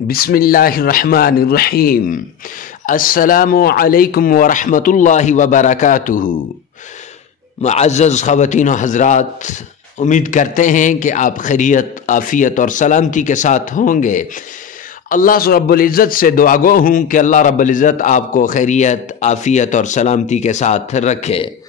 बिस्मिल्लाहिर्रहमानिर्रहीम। अस्सलामु अलैकुम वरहमतुल्लाहि वबरकातुहू। मुअज़्ज़ज़ ख़वातीन व हज़रात, उम्मीद करते हैं कि आप खैरियत, आफ़ियत और सलामती के साथ होंगे। अल्लाह रब्बुल इज़्ज़त से दुआ गो हूँ कि अल्लाह रब्बुल इज़्ज़त आपको खैरियत, आफ़ियत और सलामती के साथ रखे।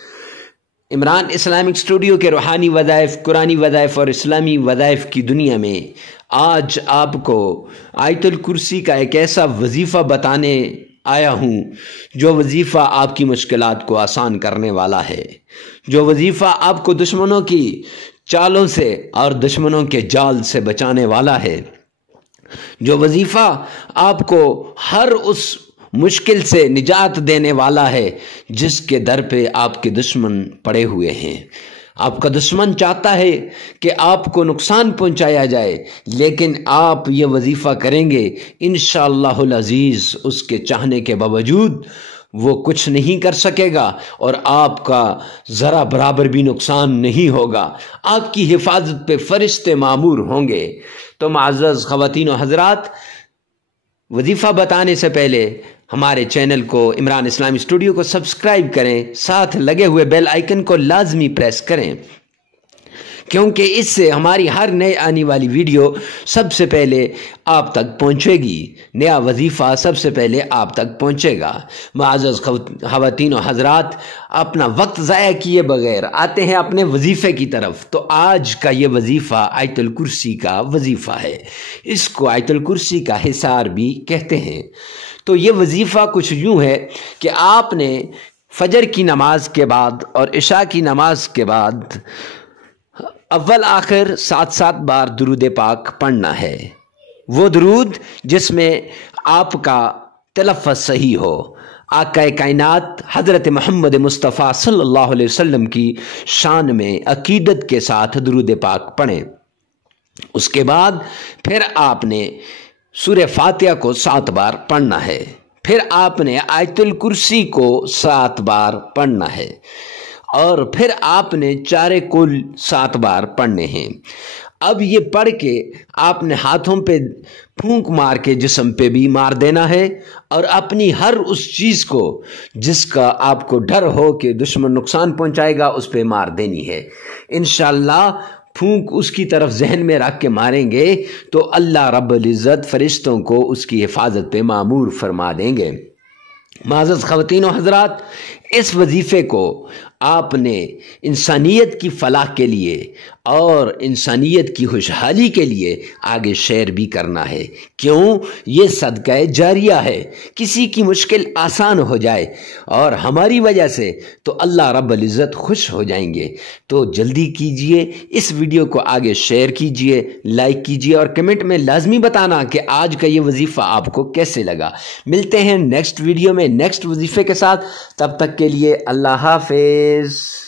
इमरान इस्लामिक स्टूडियो के रूहानी वज़ाइफ़, कुरानी वज़ाइफ़ और इस्लामी वज़ाइफ़ की दुनिया में आज आपको आयतुल कुर्सी का एक ऐसा वजीफ़ा बताने आया हूँ जो वजीफ़ा आपकी मुश्किलात को आसान करने वाला है, जो वजीफ़ा आपको दुश्मनों की चालों से और दुश्मनों के जाल से बचाने वाला है, जो वजीफ़ा आपको हर उस मुश्किल से निजात देने वाला है जिसके दर पे आपके दुश्मन पड़े हुए हैं। आपका दुश्मन चाहता है कि आपको नुकसान पहुंचाया जाए, लेकिन आप ये वजीफ़ा करेंगे इंशाअल्लाहुल अज़ीज़, उसके चाहने के बावजूद वो कुछ नहीं कर सकेगा और आपका ज़रा बराबर भी नुकसान नहीं होगा। आपकी हिफाजत पे फरिश्ते मामूर होंगे। तो मुअज़्ज़ज़ ख़वातीन व हज़रात, वजीफ़ा बताने से पहले हमारे चैनल को, इमरान इस्लामी स्टूडियो को सब्सक्राइब करें, साथ लगे हुए बेल आइकन को लाजमी प्रेस करें, क्योंकि इससे हमारी हर नए आने वाली वीडियो सबसे पहले आप तक पहुंचेगी। नया वजीफ़ा सबसे पहले आप तक पहुंचेगा। मुअज़्ज़ज़ ख़वातीन व हज़रात, अपना वक्त ज़ाया किए बगैर आते हैं अपने वजीफ़े की तरफ। तो आज का ये वजीफ़ा आयतुल कुर्सी का वजीफ़ा है। इसको आयतुल कुर्सी का हिसार भी कहते हैं। तो ये वजीफ़ा कुछ यूँ है कि आपने फजर की नमाज के बाद और इशा की नमाज के बाद अव्वल आखिर 7-7 बार दुरूद पाक पढ़ना है। वो दुरूद जिसमें आपका तलफ़्फ़ुज़ सही हो। आक़ाए कायनात हज़रत मोहम्मद मुस्तफ़ा सल्लल्लाहु अलैहि वसल्लम की शान में अक़ीदत के साथ दुरूद पाक पढ़ें। उसके बाद फिर आपने सूरह फातिहा को 7 बार पढ़ना है। फिर आपने आयतुल कुर्सी को 7 बार पढ़ना है और फिर आपने चारे कुल 7 बार पढ़ने हैं। अब ये पढ़ के आपने हाथों पे फूंक मार के जिस्म पे भी मार देना है और अपनी हर उस चीज़ को जिसका आपको डर हो कि दुश्मन नुकसान पहुंचाएगा उस पे मार देनी है। इंशाअल्लाह फूंक उसकी तरफ जहन में रख के मारेंगे तो अल्लाह रब्बुल इज़्ज़त फरिश्तों को उसकी हिफाजत पे मामूर फरमा देंगे। मुअज़्ज़ज़ ख़वातीन व हज़रात, इस वजीफ़े को आपने इंसानियत की फलाह के लिए और इंसानियत की खुशहाली के लिए आगे शेयर भी करना है। क्यों? ये सदका जारिया है। किसी की मुश्किल आसान हो जाए और हमारी वजह से तो अल्लाह रब्बुल इज़्ज़त खुश हो जाएंगे। तो जल्दी कीजिए, इस वीडियो को आगे शेयर कीजिए, लाइक कीजिए और कमेंट में लाजमी बताना कि आज का ये वजीफ़ा आपको कैसे लगा। मिलते हैं नेक्स्ट वीडियो में नेक्स्ट वजीफ़े के साथ। तब तक के लिए अल्लाह हाफ़िज़।